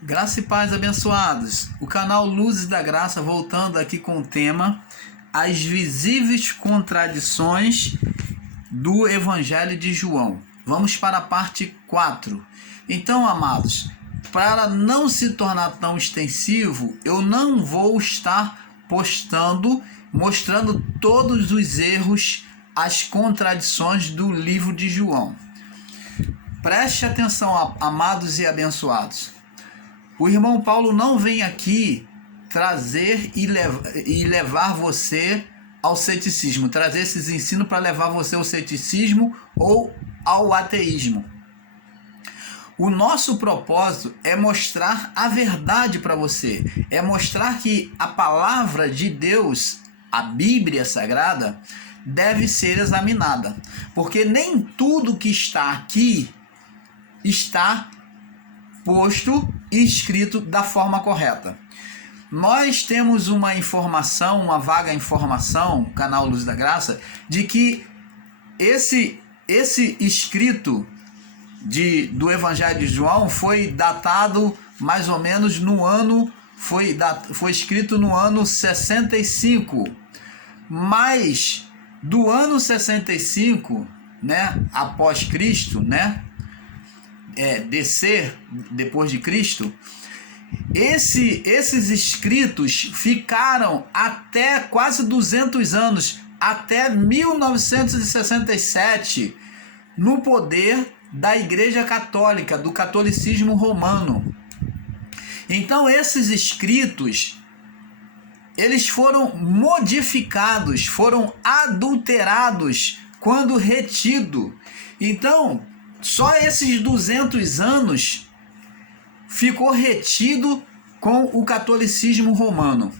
Graça e paz, abençoados. O canal Luzes da Graça voltando aqui com o tema As visíveis contradições do Evangelho de João. Vamos para a parte 4. Então, amados, para não se tornar tão extensivo, eu não vou estar mostrando todos os erros, as contradições do livro de João. Preste atenção, amados e abençoados. O irmão Paulo não vem aqui trazer e levar você ao ceticismo, trazer esses ensinos para levar você ao ceticismo ou ao ateísmo. O nosso propósito é mostrar a verdade para você, é mostrar que a palavra de Deus, a Bíblia Sagrada, deve ser examinada, porque nem tudo que está aqui está posto e escrito da forma correta. Nós temos uma informação, uma vaga informação, canal Luz da Graça, de que esse escrito do Evangelho de João foi datado mais ou menos no ano, foi escrito no ano 65, mas do ano 65, né, após Cristo, né, descer depois de Cristo, esses escritos ficaram até quase 200 anos, até 1967, no poder da Igreja Católica, do catolicismo romano. Então esses escritos, eles foram modificados, foram adulterados quando retido. Então, só esses 200 anos ficou retido com o catolicismo romano.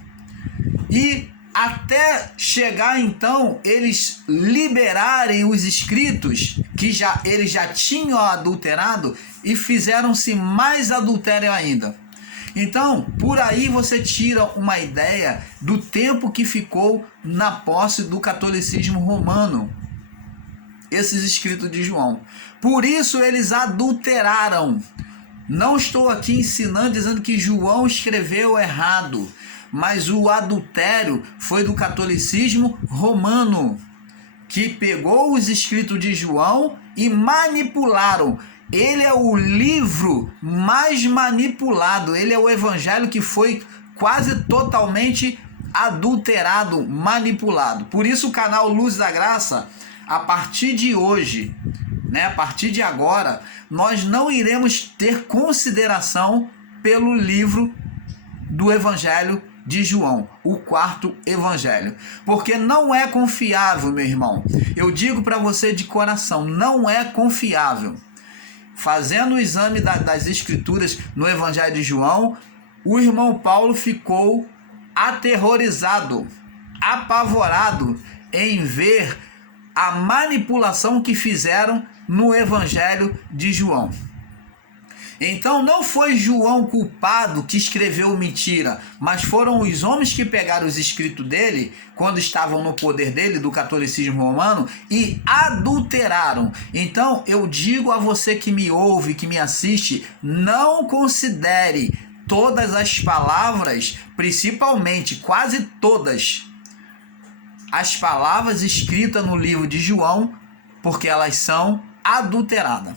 E até chegar então eles liberarem os escritos que eles já tinham adulterado e fizeram-se mais adultério ainda. Então, por aí você tira uma ideia do tempo que ficou na posse do catolicismo romano esses escritos de João. Por isso eles adulteraram. Não estou aqui ensinando, dizendo que João escreveu errado, mas o adultério foi do catolicismo romano, que pegou os escritos de João e manipularam. Ele é o livro mais manipulado, ele é o evangelho que foi quase totalmente adulterado, manipulado. Por isso o canal Luz da Graça, a partir de hoje, né, a partir de agora, nós não iremos ter consideração pelo livro do Evangelho de João, o quarto Evangelho, porque não é confiável, meu irmão. Eu digo para você de coração, não é confiável. Fazendo o exame das Escrituras no Evangelho de João, o irmão Paulo ficou aterrorizado, apavorado em ver a manipulação que fizeram no Evangelho de João. Então não foi João culpado que escreveu mentira, mas foram os homens que pegaram os escritos dele, quando estavam no poder dele, do catolicismo romano, e adulteraram. Então eu digo a você que me ouve, que me assiste, não considere todas as palavras, principalmente quase todas as palavras escritas no livro de João, porque elas são adulteradas.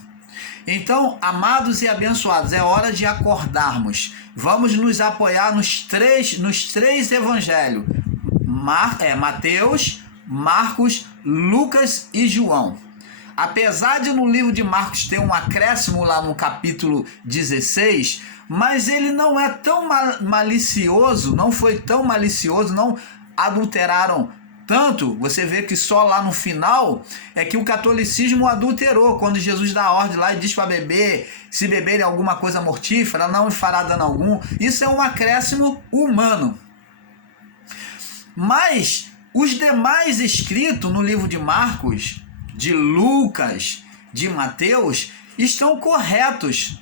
Então, amados e abençoados, é hora de acordarmos. Vamos nos apoiar nos três evangelhos: Mateus, Marcos, Lucas e João. Apesar de no livro de Marcos ter um acréscimo lá no capítulo 16, mas ele não é tão malicioso, não foi tão malicioso, não adulteraram tanto. Você vê que só lá no final é que o catolicismo adulterou, quando Jesus dá a ordem lá e diz para beber, se beberem alguma coisa mortífera, não fará dano algum. Isso é um acréscimo humano. Mas os demais escritos no livro de Marcos, de Lucas, de Mateus, estão corretos.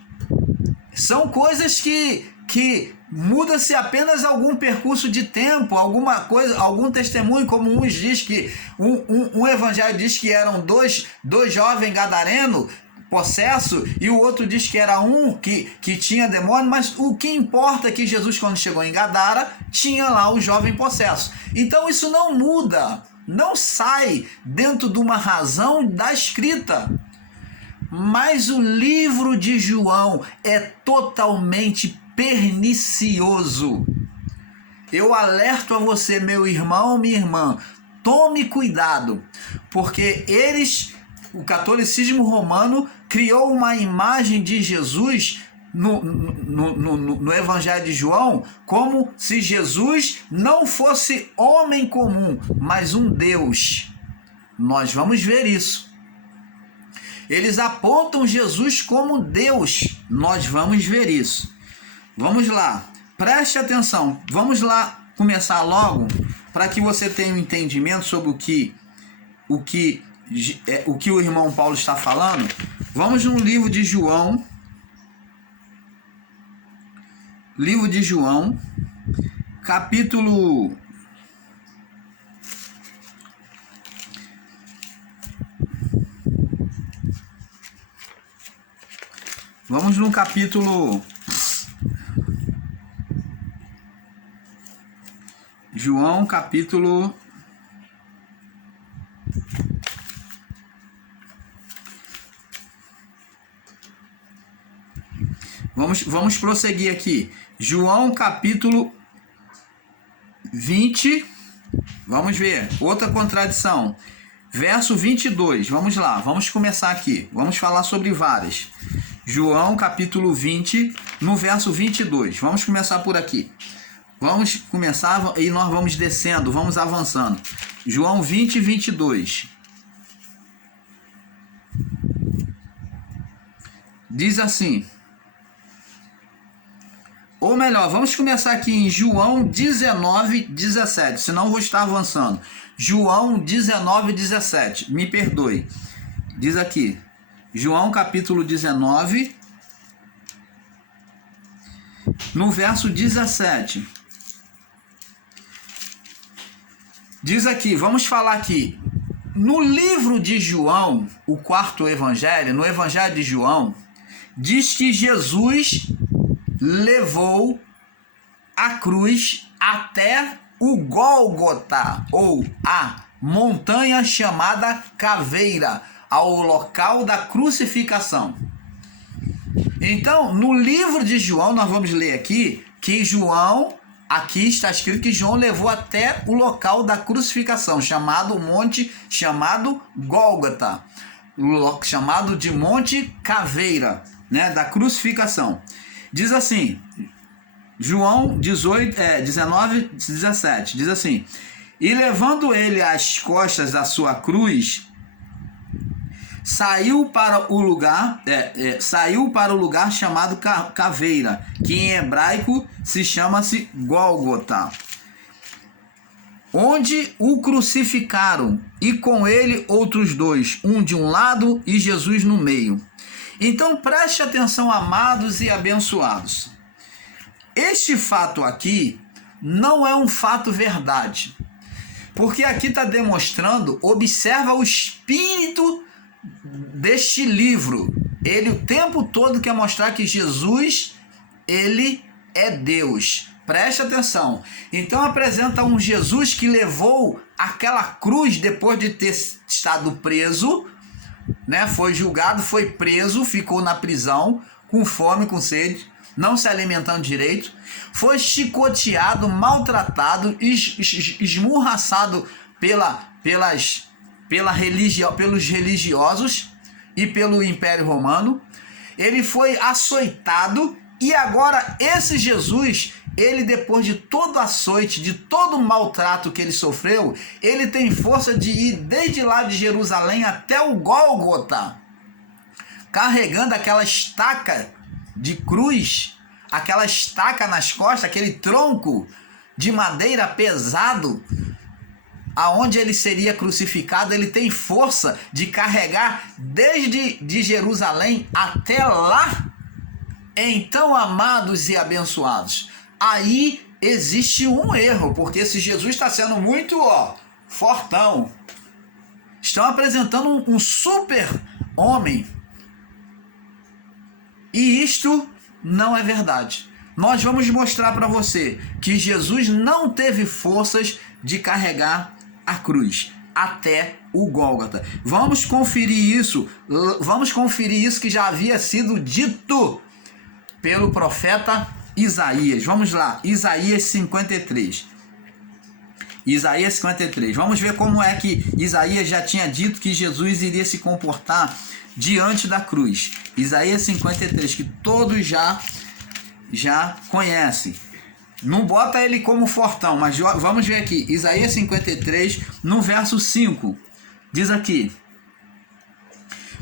São coisas que muda-se apenas algum percurso de tempo, alguma coisa, algum testemunho, como uns diz que um evangelho diz que eram dois jovens gadarenos, possesso, e o outro diz que era um que tinha demônio, mas o que importa é que Jesus, quando chegou em Gadara, tinha lá o jovem possesso. Então isso não muda, não sai dentro de uma razão da escrita. Mas o livro de João é totalmente pernicioso. Eu alerto a você, meu irmão, minha irmã, tome cuidado, porque o catolicismo romano criou uma imagem de Jesus no Evangelho de João como se Jesus não fosse homem comum, mas um Deus. Nós vamos ver isso. Eles apontam Jesus como Deus. Nós vamos ver isso. Vamos lá. Preste atenção. Vamos lá começar logo para que você tenha um entendimento sobre o que o irmão Paulo está falando. Vamos no livro de João. Livro de João, capítulo... Vamos no capítulo... João, capítulo... Vamos prosseguir aqui. João, capítulo 20. Vamos ver. Outra contradição. Verso 22. Vamos lá. Vamos começar aqui. Vamos falar sobre várias. João, capítulo 20, no verso 22. Vamos começar por aqui. Vamos começar e nós vamos descendo, vamos avançando. João 20, 22. Diz assim... Ou melhor, vamos começar aqui em João 19, 17, senão eu vou estar avançando. João 19, 17, me perdoe. Diz aqui, João capítulo 19, no verso 17. Diz aqui, vamos falar aqui. No livro de João, o quarto evangelho, no evangelho de João, diz que Jesus levou a cruz até o Gólgota, ou a montanha chamada Caveira, ao local da crucificação. Então, no livro de João, nós vamos ler aqui que aqui está escrito que João levou até o local da crucificação, chamado monte, chamado Gólgota, chamado de Monte Caveira, né, da crucificação. Diz assim, João 19, 17, diz assim: e levando ele às costas da sua cruz, saiu para o lugar chamado Caveira, que em hebraico se chama-se Gólgota, onde o crucificaram, e com ele outros dois, um de um lado e Jesus no meio. Então preste atenção, amados e abençoados. Este fato aqui não é um fato verdade, porque aqui está demonstrando, observa o espírito deste livro. Ele o tempo todo quer mostrar que Jesus, ele é Deus. Preste atenção. Então apresenta um Jesus que levou aquela cruz depois de ter estado preso, né? Foi julgado, foi preso, ficou na prisão, com fome, com sede, não se alimentando direito, foi chicoteado, maltratado, esmurraçado pelos religiosos e pelo Império Romano. Ele foi açoitado, e agora esse Jesus, ele, depois de todo açoite, de todo o maltrato que ele sofreu, ele tem força de ir desde lá de Jerusalém até o Gólgota, carregando aquela estaca de cruz, aquela estaca nas costas, aquele tronco de madeira pesado, aonde ele seria crucificado. Ele tem força de carregar desde de Jerusalém até lá. Então, amados e abençoados, aí existe um erro, porque esse Jesus está sendo muito fortão. Estão apresentando um super homem, E isto não é verdade. Nós vamos mostrar para você que Jesus não teve forças de carregar a cruz até o Gólgota. Vamos conferir isso que já havia sido dito pelo profeta Isaías. Vamos lá, Isaías 53. Isaías 53. Vamos ver como é que Isaías já tinha dito que Jesus iria se comportar diante da cruz. Isaías 53, que todos já conhecem. Não bota ele como fortão, mas vamos ver aqui. Isaías 53, no verso 5. Diz aqui: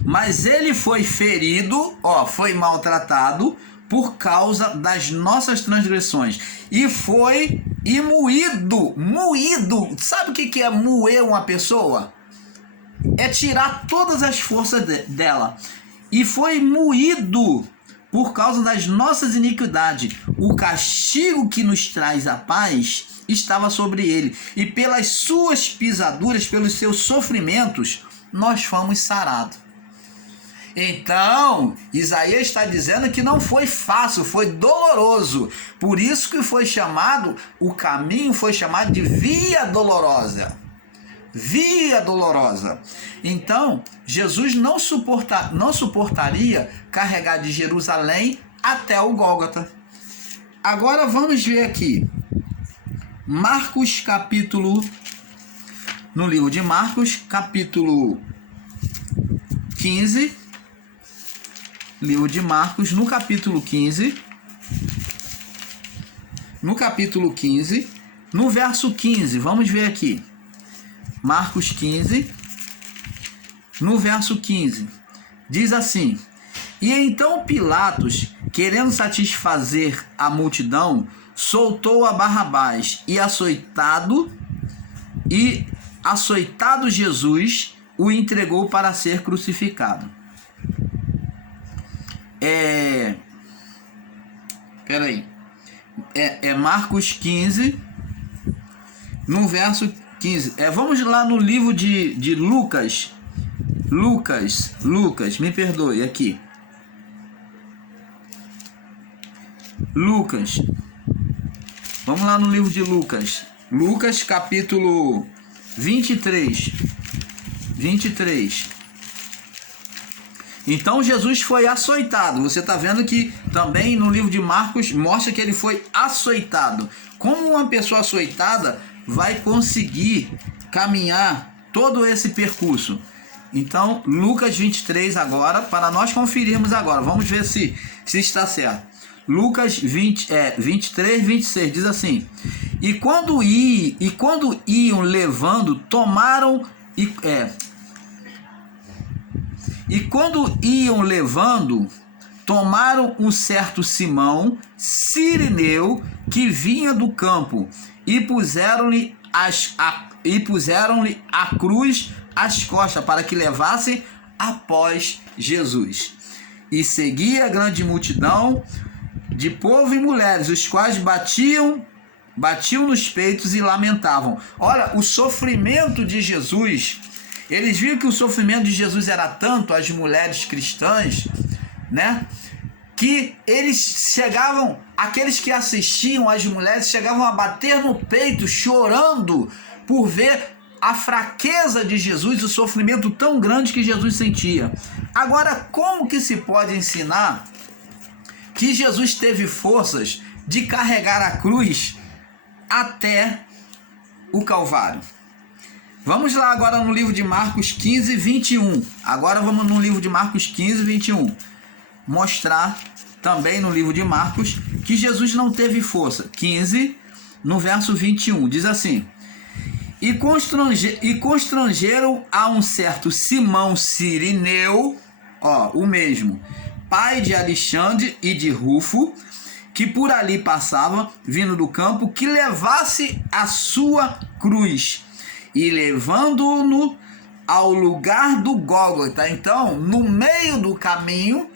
mas ele foi ferido, foi maltratado por causa das nossas transgressões, e foi moído. Sabe o que é moer uma pessoa? É tirar todas as forças dela. E foi moído por causa das nossas iniquidades. O castigo que nos traz a paz estava sobre ele, e pelas suas pisaduras, pelos seus sofrimentos, nós fomos sarados. Então, Isaías está dizendo que não foi fácil, foi doloroso. Por isso que foi chamado, o caminho foi chamado de via dolorosa. Via dolorosa. Então, Jesus não suportaria carregar de Jerusalém até o Gólgota. Agora vamos ver aqui. Marcos capítulo... No livro de Marcos, capítulo 15... Livro de Marcos, no capítulo 15, no verso 15, vamos ver aqui. Marcos 15, no verso 15, diz assim: e então Pilatos, querendo satisfazer a multidão, soltou a Barrabás, e açoitado Jesus o entregou para ser crucificado. Marcos 15, no verso 15. Vamos lá no livro de Lucas. Lucas, me perdoe aqui. Lucas. Vamos lá no livro de Lucas. Lucas capítulo 23. Então Jesus foi açoitado. Você está vendo que também no livro de Marcos mostra que ele foi açoitado. Como uma pessoa açoitada vai conseguir caminhar todo esse percurso? Então, Lucas 23 agora, para nós conferirmos agora. Vamos ver se está certo. Lucas 23, 26 diz assim: E quando iam levando, tomaram... E quando iam levando, tomaram um certo Simão, Cirineu, que vinha do campo, e puseram-lhe a cruz às costas, para que levassem após Jesus. E seguia a grande multidão de povo e mulheres, os quais batiam nos peitos e lamentavam. Olha, o sofrimento de Jesus... Eles viram que o sofrimento de Jesus era tanto, as mulheres cristãs, né? Que eles chegavam, aqueles que assistiam, as mulheres chegavam a bater no peito, chorando por ver a fraqueza de Jesus, o sofrimento tão grande que Jesus sentia. Agora, como que se pode ensinar que Jesus teve forças de carregar a cruz até o Calvário? Vamos lá agora no livro de Marcos 15, 21. Agora vamos no livro de Marcos 15, 21. Mostrar também no livro de Marcos que Jesus não teve força. 15, no verso 21. Diz assim: E constrangeram a um certo Simão Cirineu, o mesmo, pai de Alexandre e de Rufo, que por ali passava, vindo do campo, que levasse a sua cruz. E levando-no ao lugar do Gólgota. Então, no meio do caminho,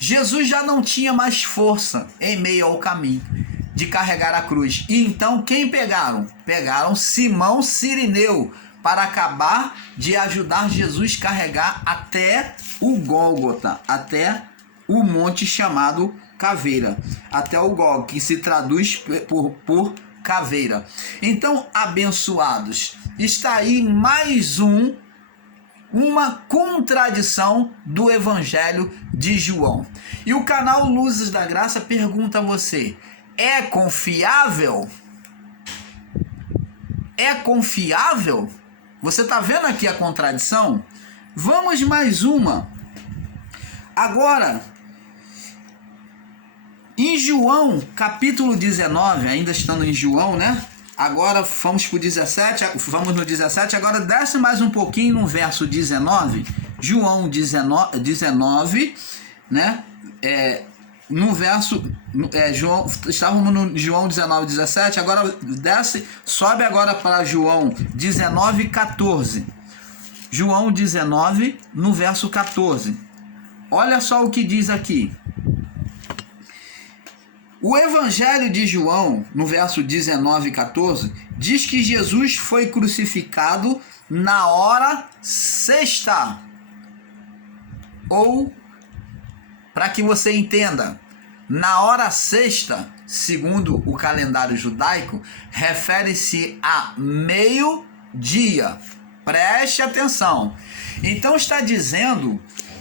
Jesus já não tinha mais força em meio ao caminho de carregar a cruz. E então, quem pegaram? Pegaram Simão Cirineu para acabar de ajudar Jesus a carregar até o Gólgota, até o monte chamado Caveira, até o Gog, que se traduz por caveira. Então, abençoados, está aí mais uma contradição do Evangelho de João. E o canal Luzes da Graça pergunta a você: é confiável? É confiável? Você está vendo aqui a contradição? Vamos mais uma. Agora, em João, capítulo 19, ainda estando em João, né? Agora vamos para o 17, vamos no 17, agora desce mais um pouquinho no verso 19, João 19, né? No verso, João, estávamos no João 19, 17, agora desce, sobe agora para João 19, 14. João 19, no verso 14. Olha só o que diz aqui. O Evangelho de João, no verso 19 e 14, diz que Jesus foi crucificado na hora sexta. Ou, para que você entenda, na hora sexta, segundo o calendário judaico, refere-se a meio-dia. Preste atenção. Então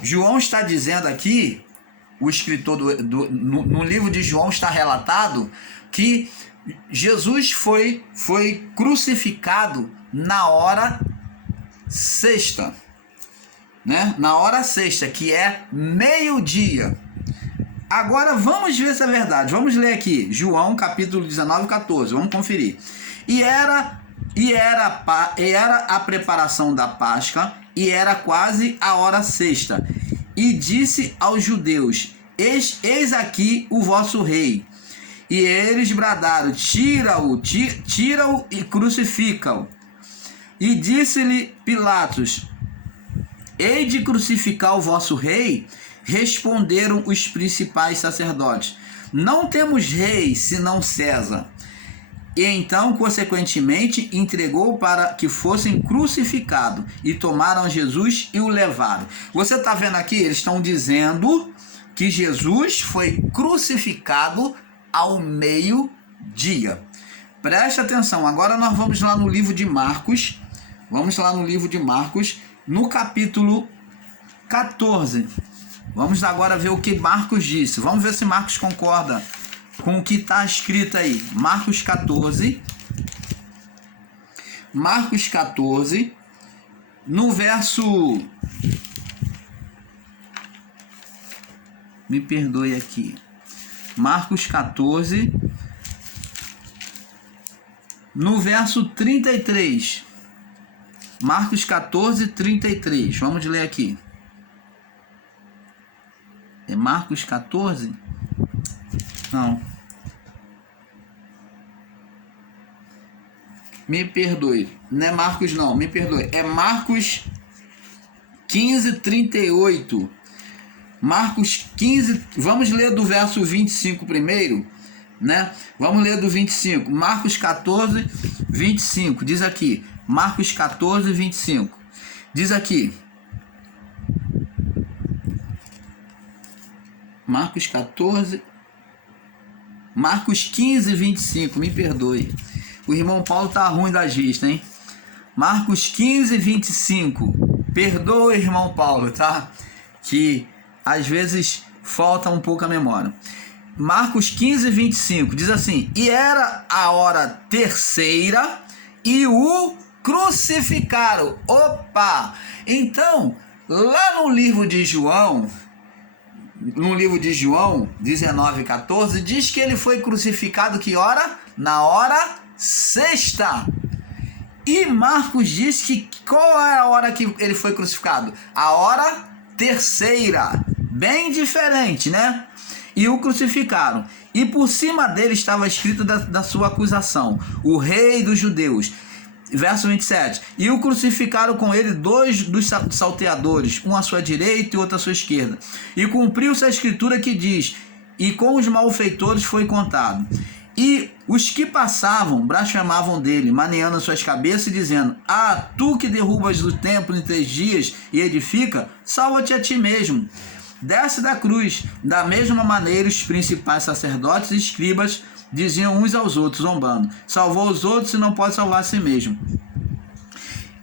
João está dizendo aqui, o escritor no livro de João está relatado que Jesus foi crucificado na hora sexta, né? Na hora sexta, que é meio-dia. Agora vamos ver se é verdade. Vamos ler aqui, João capítulo 19, 14. Vamos conferir. E era a preparação da Páscoa, e era quase a hora sexta. E disse aos judeus: eis aqui o vosso rei. E eles bradaram: tira-o e crucifica-o. E disse-lhe Pilatos: hei de crucificar o vosso rei? Responderam os principais sacerdotes: não temos rei senão César. E então, consequentemente, entregou para que fossem crucificados, e tomaram Jesus e o levaram. Você está vendo aqui? Eles estão dizendo que Jesus foi crucificado ao meio-dia. Preste atenção, agora nós vamos lá no livro de Marcos. Vamos lá no livro de Marcos, no capítulo 14. Vamos agora ver o que Marcos disse. Vamos ver se Marcos concorda com o que está escrito aí. Marcos 14, no verso... Me perdoe aqui. Marcos 14, no verso 33. Marcos 14, 33. Vamos ler aqui. É Marcos 14? Não. Me perdoe. Não é Marcos, não. Me perdoe. É Marcos 15, 38. Marcos 15. Vamos ler do verso 25 primeiro, né? Vamos ler do 25. Marcos 14, 25. Diz aqui. Marcos 14, 25. Diz aqui. Marcos 14. Marcos 15, 25. Me perdoe. O irmão Paulo tá ruim da vista, hein? Marcos 15, 25. Perdoa, irmão Paulo, tá? Que às vezes falta um pouco a memória. Marcos 15, 25. Diz assim: e era a hora terceira e o crucificaram. Opa! Então, lá no livro de João, 19, 14, diz que ele foi crucificado que hora? Na hora sexta. E Marcos diz que qual é a hora que ele foi crucificado? A hora terceira. Bem diferente, né? E o crucificaram. E por cima dele estava escrito da sua acusação: o rei dos judeus. Verso 27. E o crucificaram com ele 2 dos salteadores, um à sua direita e outro à sua esquerda. E cumpriu-se a escritura que diz: e com os malfeitores foi contado. E os que passavam blasfemavam dele, maneando as suas cabeças e dizendo: tu que derrubas o templo em 3 dias e edifica, salva-te a ti mesmo. desce da cruz. Da mesma maneira, os principais sacerdotes e escribas diziam uns aos outros, zombando: salvou os outros e não pode salvar a si mesmo.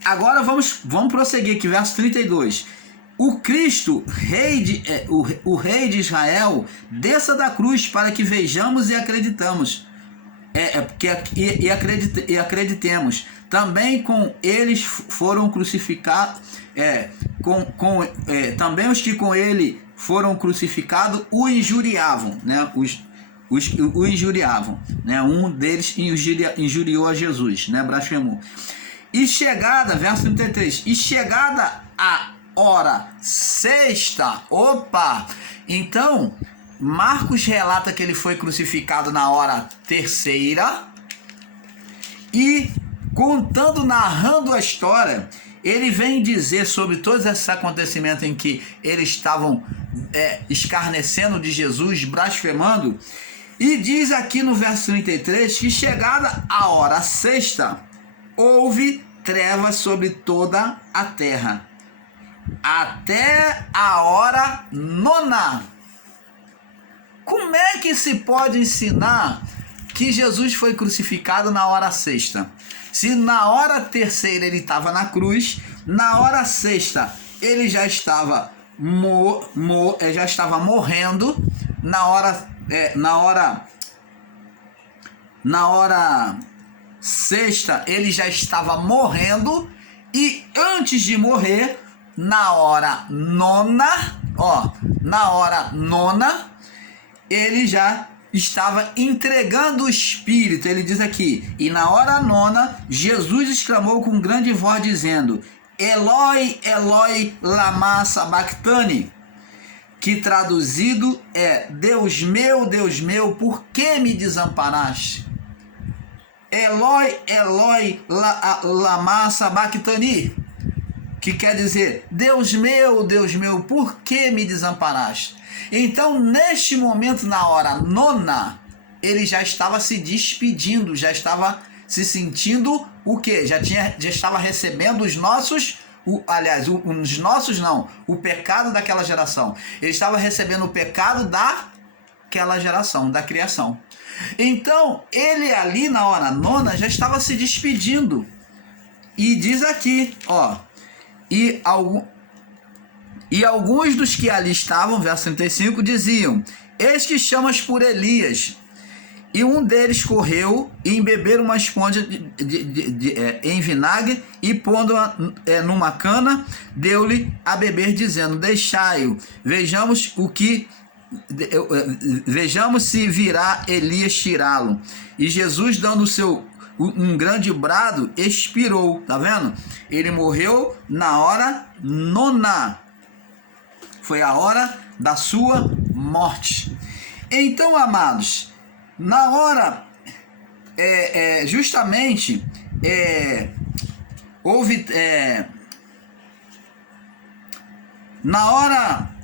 Agora vamos prosseguir aqui, verso 32. O Cristo, o rei de Israel, desça da cruz para que vejamos e acreditamos. E acreditemos. Também com eles foram crucificados, também os que com ele foram crucificados o injuriavam, né? O injuriavam, né? Um deles injuriou a Jesus, né? Blasfemou. E chegada, verso 33, e chegada a hora sexta, então Marcos relata que ele foi crucificado na hora terceira, e narrando a história, ele vem dizer sobre todos esses acontecimentos em que eles estavam escarnecendo de Jesus, blasfemando, e diz aqui no verso 33 que chegada a hora sexta, houve trevas sobre toda a terra, até a hora nona. Como é que se pode ensinar que Jesus foi crucificado na hora sexta? Se na hora terceira ele estava na cruz, na hora sexta ele já estava morrendo, na hora sexta ele já estava morrendo, e antes de morrer, na hora nona, ele já estava entregando o Espírito. Ele diz aqui: e na hora nona, Jesus exclamou com grande voz, dizendo: Eloi, Eloi, lama sabachthani, que traduzido é: Deus meu, por que me desamparaste? Eloi, Eloi, lama sabachthani, que quer dizer: Deus meu, por que me desamparaste? Então, neste momento, na hora nona, ele já estava se despedindo, já estava se sentindo o quê? Já estava recebendo o pecado daquela geração. Ele estava recebendo o pecado daquela geração, da criação. Então, ele ali na hora nona já estava se despedindo. E diz aqui, e alguns dos que ali estavam, verso 35, diziam: eis que chamas por Elias. E um deles correu e embeberam uma esponja em vinagre, e pondo-a numa cana, deu-lhe a beber, dizendo: deixai-o, vejamos se virá Elias tirá-lo. E Jesus, dando um grande brado, expirou. Tá vendo? Ele morreu na hora nona. Foi a hora da sua morte. Então, amados, na hora, justamente, houve, na hora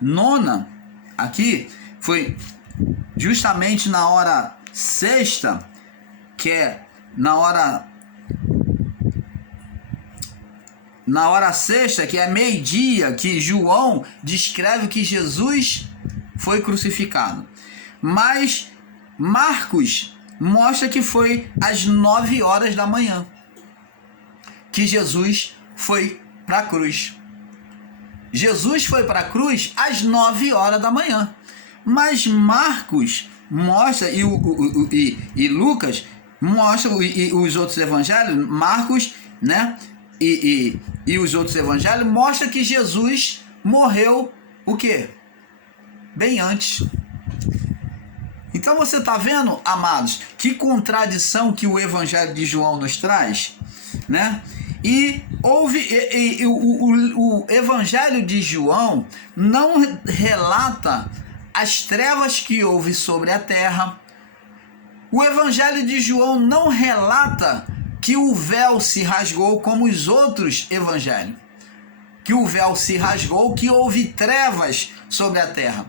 nona, aqui, foi justamente na hora sexta, que é na hora sexta, que é meio-dia, que João descreve que Jesus foi crucificado. Mas Marcos mostra que foi às 9 horas da manhã que Jesus foi para a cruz. Jesus foi para a cruz às 9 horas da manhã. Mas Marcos mostra, e Lucas mostra, e os outros evangelhos, Marcos, né? E os outros evangelhos mostram que Jesus morreu o quê? Bem antes. Então você está vendo, amados, que contradição que o evangelho de João nos traz, né? E o evangelho de João não relata as trevas que houve sobre a terra. O evangelho de João não relata que o véu se rasgou como os outros evangelhos. Que o véu se rasgou, que houve trevas sobre a terra.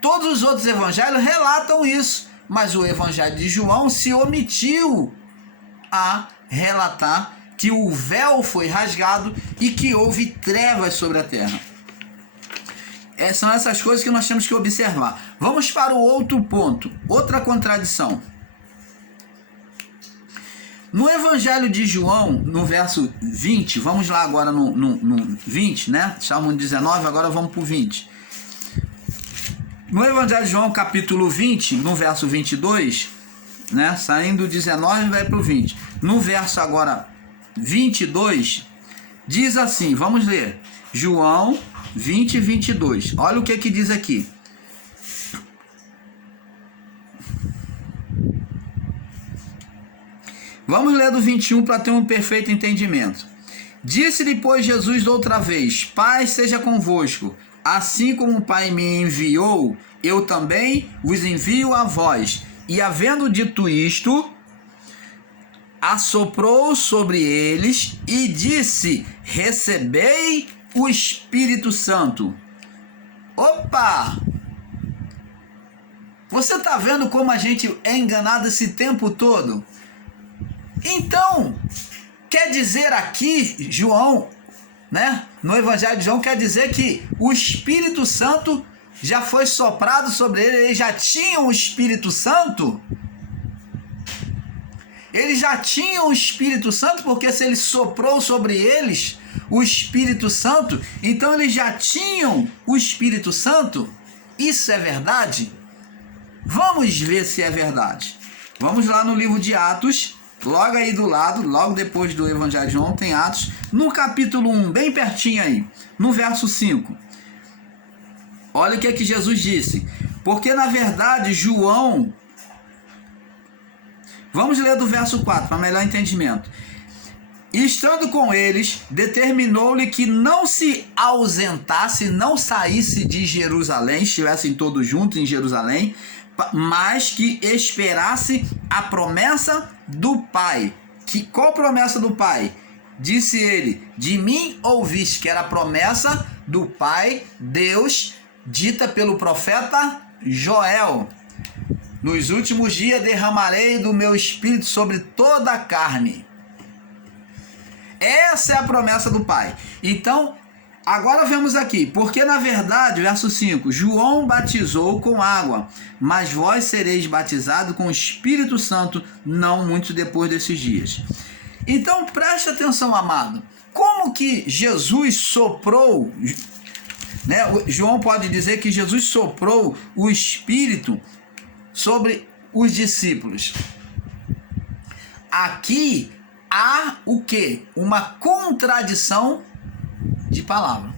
Todos os outros evangelhos relatam isso, mas o evangelho de João se omitiu a relatar que o véu foi rasgado e que houve trevas sobre a terra. São essas coisas que nós temos que observar. Vamos para o outro ponto, outra contradição. No Evangelho de João, no verso 20, vamos lá agora no 20, né? Estamos no 19, agora vamos para o 20. No Evangelho de João, capítulo 20, no verso 22, né? Saindo do 19 vai para o 20. No verso agora 22, diz assim, vamos ler. João 20, 22. Olha o que diz aqui. Vamos ler do 21 para ter um perfeito entendimento. Disse-lhe, pois, Jesus outra vez: Pai seja convosco, assim como o Pai me enviou, eu também vos envio a vós. E havendo dito isto, assoprou sobre eles e disse: Recebei o Espírito Santo. Opa! Você está vendo como a gente é enganado esse tempo todo? Então, quer dizer aqui, João, né? No Evangelho de João, quer dizer que o Espírito Santo já foi soprado sobre eles já tinham o Espírito Santo? Eles já tinham o Espírito Santo, porque se ele soprou sobre eles o Espírito Santo, então eles já tinham o Espírito Santo? Isso é verdade? Vamos ver se é verdade. Vamos lá no livro de Atos, logo aí do lado, logo depois do Evangelho de João, tem Atos, no capítulo 1, bem pertinho aí, no verso 5. Olha o que Jesus disse. Porque na verdade João... Vamos ler do verso 4, para melhor entendimento. E estando com eles, determinou-lhe que não se ausentasse, não saísse de Jerusalém, estivessem todos juntos em Jerusalém, mas que esperasse a promessa do Pai. Qual promessa do Pai? Disse ele: de mim ouviste, que era a promessa do Pai, Deus, dita pelo profeta Joel. Nos últimos dias derramarei do meu espírito sobre toda a carne. Essa é a promessa do Pai. Então, agora vemos aqui, porque na verdade, verso 5, João batizou com água, mas vós sereis batizados com o Espírito Santo não muito depois desses dias. Então, preste atenção, amado. Como que Jesus soprou, né? João pode dizer que Jesus soprou o Espírito sobre os discípulos. Aqui há o quê? Uma contradição de palavra.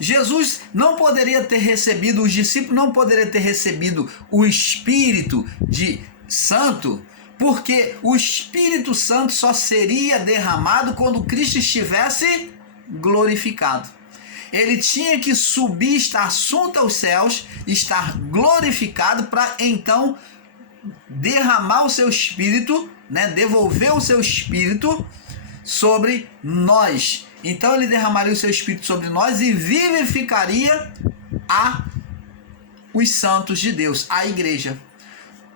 Jesus não poderia ter recebido, os discípulos não poderiam ter recebido o Espírito de Santo, porque o Espírito Santo só seria derramado quando Cristo estivesse glorificado. Ele tinha que subir, estar assunto aos céus, estar glorificado, para então derramar o seu Espírito, né, devolver o seu Espírito sobre nós. Então ele derramaria o seu Espírito sobre nós e vivificaria os santos de Deus, a igreja.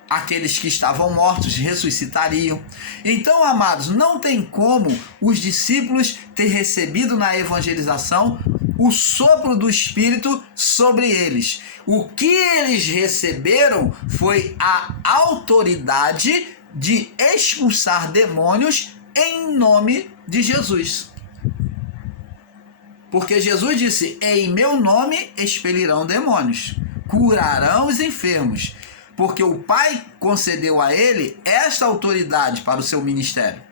Aqueles que estavam mortos ressuscitariam. Então, amados, não tem como os discípulos ter recebido na evangelização o sopro do Espírito sobre eles. O que eles receberam foi a autoridade de expulsar demônios em nome de Jesus. Porque Jesus disse: em meu nome expelirão demônios, curarão os enfermos. Porque o Pai concedeu a ele esta autoridade para o seu ministério.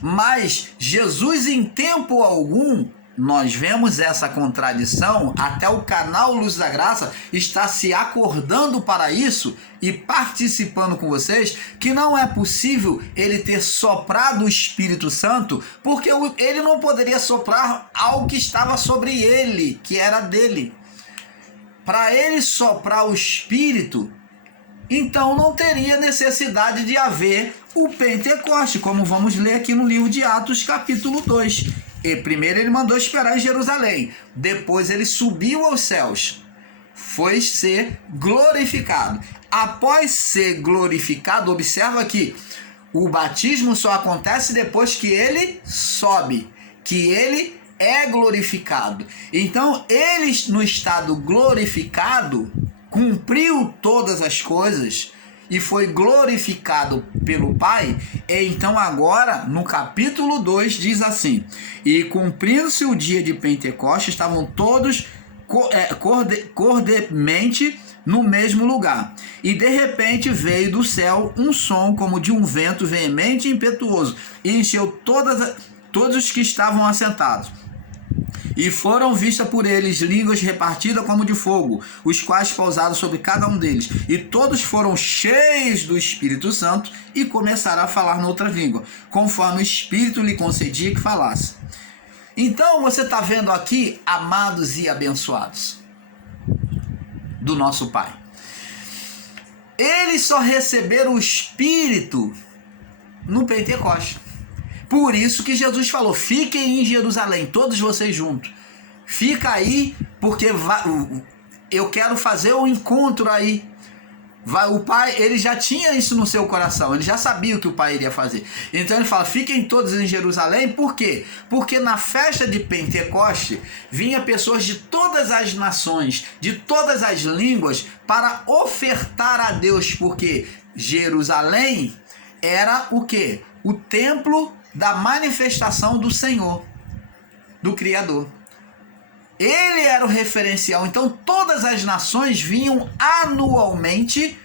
Mas Jesus, em tempo algum, nós vemos essa contradição, até o canal Luz da Graça está se acordando para isso e participando com vocês, que não é possível ele ter soprado o Espírito Santo, porque ele não poderia soprar algo que estava sobre ele, que era dele. Para ele soprar o Espírito, então não teria necessidade de haver o Pentecoste, como vamos ler aqui no livro de Atos, capítulo 2. E primeiro ele mandou esperar em Jerusalém, depois ele subiu aos céus, foi ser glorificado. Após ser glorificado, observa aqui, O batismo só acontece depois que ele sobe, que ele é glorificado. Então, ele no estado glorificado cumpriu todas as coisas e foi glorificado pelo Pai. Então agora, no capítulo 2, diz assim: e cumprindo-se o dia de Pentecostes, estavam todos cordemente no mesmo lugar. E de repente veio do céu um som como de um vento veemente e impetuoso, e encheu todos os que estavam assentados. E foram vistas por eles línguas repartidas como de fogo, os quais pousaram sobre cada um deles. E todos foram cheios do Espírito Santo e começaram a falar noutra língua, conforme o Espírito lhe concedia que falasse. Então você está vendo aqui, amados e abençoados do nosso Pai, eles só receberam o Espírito no Pentecostes. Por isso que Jesus falou: fiquem em Jerusalém, todos vocês juntos. Fica aí, porque eu quero fazer um encontro aí. O Pai, ele já tinha isso no seu coração, ele já sabia o que o Pai iria fazer. Então ele fala: fiquem todos em Jerusalém. Por quê? Porque na festa de Pentecoste vinha pessoas de todas as nações, de todas as línguas, para ofertar a Deus, porque Jerusalém era o quê? O templo da manifestação do Senhor, do Criador. Ele era o referencial. Então todas as nações vinham anualmente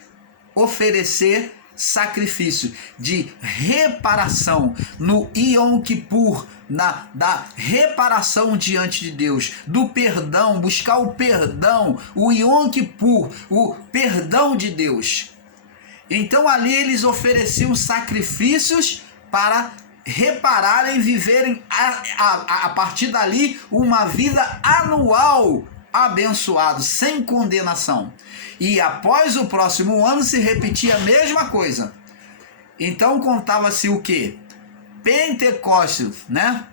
oferecer sacrifício de reparação no Yom Kippur, da reparação diante de Deus, do perdão, buscar o perdão, o Yom Kippur, o perdão de Deus. Então ali eles ofereciam sacrifícios para repararem, viverem a partir dali uma vida anual abençoado, sem condenação. E após o próximo ano se repetia a mesma coisa. Então contava-se o quê? Pentecostes, né?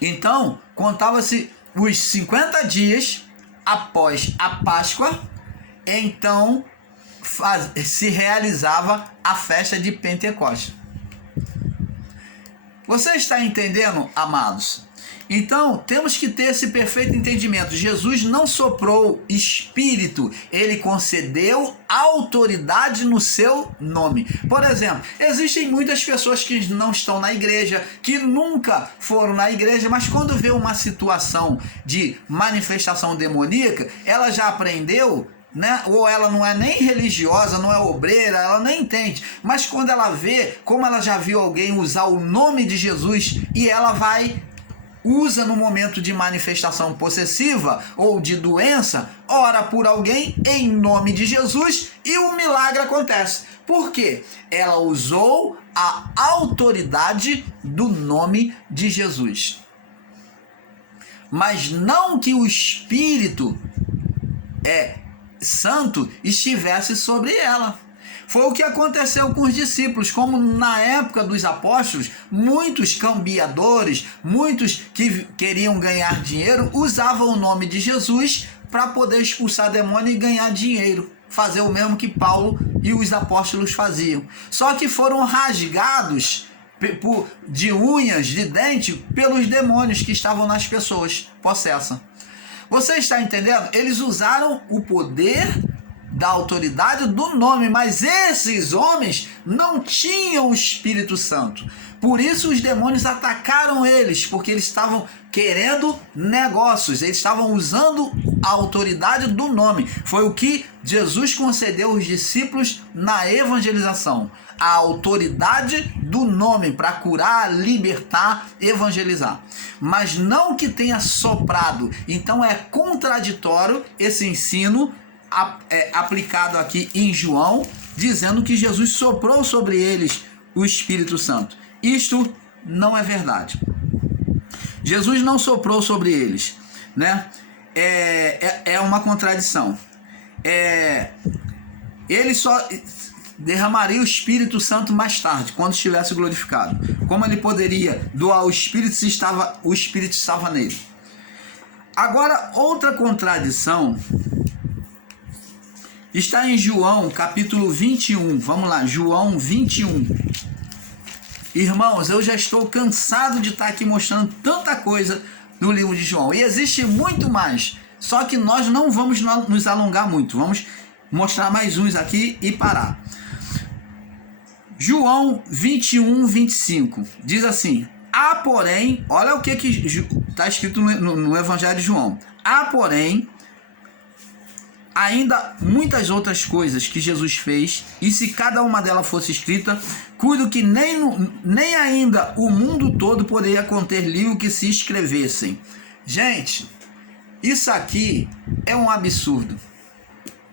Então contava-se os 50 dias após a Páscoa. Então se realizava a festa de Pentecostes. Você está entendendo, amados? Então temos que ter esse perfeito entendimento. Jesus não soprou espírito, ele concedeu autoridade no seu nome. Por exemplo, existem muitas pessoas que não estão na igreja, que nunca foram na igreja, mas quando vê uma situação de manifestação demoníaca, ela já aprendeu, né? Ou ela não é nem religiosa, não é obreira, ela nem entende, mas quando ela vê, como ela já viu alguém usar o nome de Jesus, e ela usa no momento de manifestação possessiva ou de doença, ora por alguém em nome de Jesus e o milagre acontece. Por quê? Ela usou a autoridade do nome de Jesus. Mas não que o Espírito Santo estivesse sobre ela. Foi o que aconteceu com os discípulos, como na época dos apóstolos, muitos cambiadores, muitos que queriam ganhar dinheiro, usavam o nome de Jesus para poder expulsar demônio e ganhar dinheiro, fazer o mesmo que Paulo e os apóstolos faziam. Só que foram rasgados de unhas, de dente, pelos demônios que estavam nas pessoas possessas. Você está entendendo? Eles usaram o poder da autoridade do nome, mas esses homens não tinham o Espírito Santo. Por isso os demônios atacaram eles, porque eles estavam querendo negócios, eles estavam usando a autoridade do nome. Foi o que Jesus concedeu aos discípulos na evangelização, a autoridade do nome para curar, libertar, evangelizar. Mas não que tenha soprado. Então é contraditório esse ensino aplicado aqui em João, dizendo que Jesus soprou sobre eles o Espírito Santo. Isto não é verdade. Jesus não soprou sobre eles, né? É uma contradição. Ele só derramaria o Espírito Santo mais tarde, quando estivesse glorificado. Como ele poderia doar o Espírito se o Espírito estava nele? Agora, outra contradição Está em João, capítulo 21. Vamos lá, João 21. Irmãos, eu já estou cansado de estar aqui mostrando tanta coisa no livro de João. E existe muito mais. Só que nós não vamos nos alongar muito. Vamos mostrar mais uns aqui e parar. João 21, 25. Diz assim: há porém, olha o que está escrito no Evangelho de João. Há porém ainda muitas outras coisas que Jesus fez, e se cada uma delas fosse escrita, cuido que nem ainda o mundo todo poderia conter livro que se escrevessem. Gente, isso aqui é um absurdo.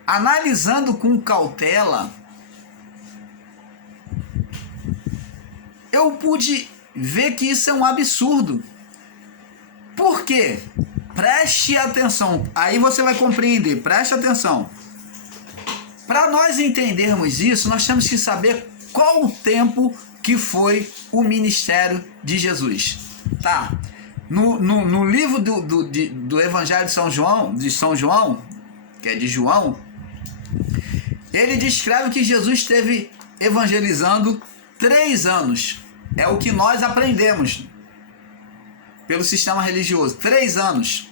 Analisando com cautela, eu pude ver que isso é um absurdo. Por quê? Preste atenção, aí você vai compreender, preste atenção. Para nós entendermos isso, nós temos que saber qual o tempo que foi o ministério de Jesus. Tá? No livro do Evangelho de São João, que é de João, ele descreve que Jesus esteve evangelizando 3 anos. É o que nós aprendemos pelo sistema religioso. 3 anos.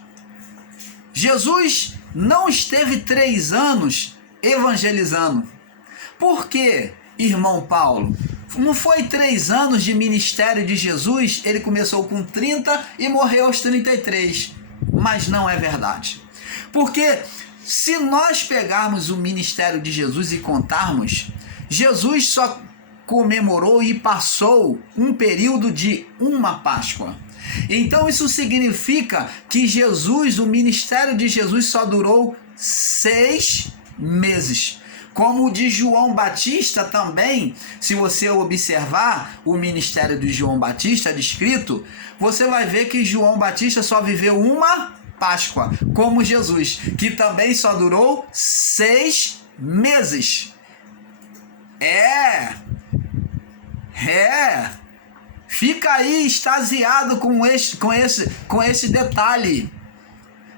Jesus não esteve 3 anos evangelizando. Por quê, irmão Paulo? Não foi 3 anos de ministério de Jesus? Ele começou com 30 e morreu aos 33. Mas não é verdade. Porque se nós pegarmos o ministério de Jesus e contarmos, Jesus só comemorou e passou um período de uma Páscoa. Então isso significa que Jesus, o ministério de Jesus só durou 6 meses. Como o de João Batista também, se você observar o ministério de João Batista descrito, você vai ver que João Batista só viveu uma Páscoa, como Jesus, que também só durou 6 meses. Fica aí extasiado com esse detalhe.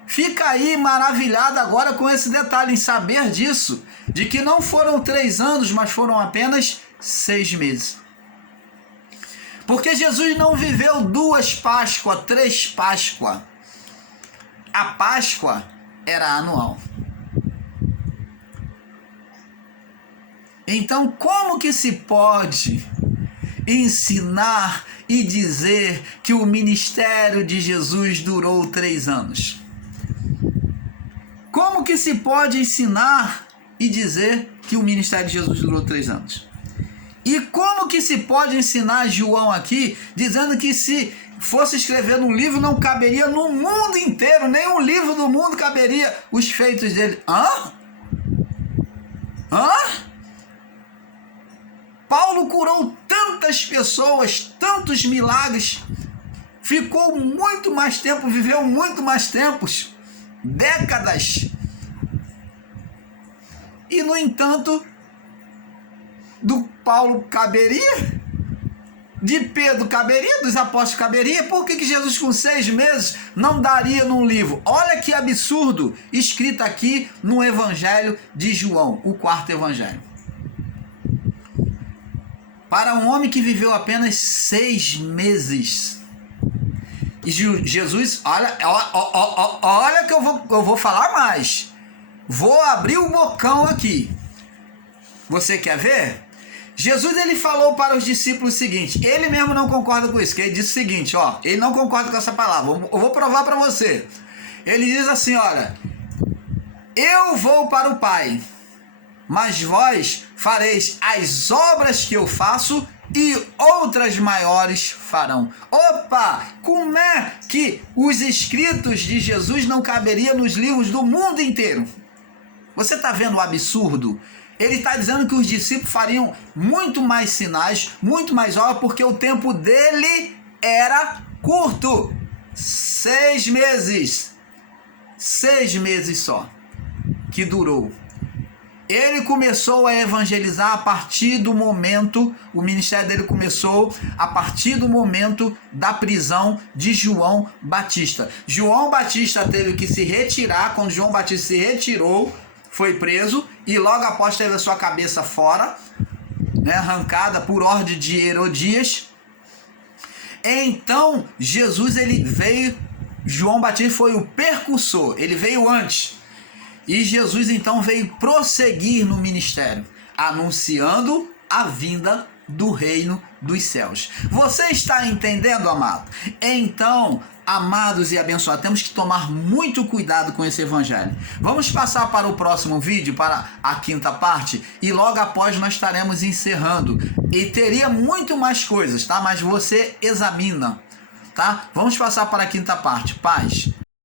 Fica aí maravilhado agora com esse detalhe, em saber disso, de que não foram 3 anos, mas foram apenas 6 meses. Porque Jesus não viveu 2 Páscoas, 3 Páscoas. A Páscoa era anual. Então, como que se pode ensinar e dizer que o ministério de Jesus durou 3 anos? Como que se pode ensinar e dizer que o ministério de Jesus durou 3 anos? E como que se pode ensinar João aqui, dizendo que se fosse escrever num livro não caberia no mundo inteiro, nenhum livro do mundo caberia os feitos dele? Paulo curou tantas pessoas, tantos milagres, ficou muito mais tempo, viveu muito mais tempos, décadas. E no entanto, do Paulo caberia, de Pedro caberia, dos apóstolos caberia. Por que Jesus com 6 meses não daria num livro? Olha que absurdo, escrito aqui no Evangelho de João, o 4º Evangelho. Para um homem que viveu apenas 6 meses. E Jesus, olha que eu vou falar mais. Vou abrir o bocão aqui. Você quer ver? Jesus, ele falou para os discípulos o seguinte, ele mesmo não concorda com isso, que ele disse o seguinte, ele não concorda com essa palavra, eu vou provar para você. Ele diz assim, olha, eu vou para o Pai, mas vós fareis as obras que eu faço e outras maiores farão. Opa! Como é que os escritos de Jesus não caberiam nos livros do mundo inteiro? Você está vendo o absurdo? Ele está dizendo que os discípulos fariam muito mais sinais, muito mais obras, porque o tempo dele era curto. 6 meses. 6 meses só que durou. Ele começou a evangelizar a partir do momento, o ministério dele começou a partir do momento da prisão de João Batista. João Batista teve que se retirar. Quando João Batista se retirou, foi preso e logo após teve a sua cabeça fora, né, arrancada por ordem de Herodias. Então Jesus ele veio, João Batista foi o precursor, ele veio antes. E Jesus então veio prosseguir no ministério, anunciando a vinda do reino dos céus. Você está entendendo, amado? Então, amados e abençoados, temos que tomar muito cuidado com esse evangelho. Vamos passar para o próximo vídeo, para a quinta parte, e logo após nós estaremos encerrando. E teria muito mais coisas, tá? Mas você examina, tá? Vamos passar para a quinta parte. Paz.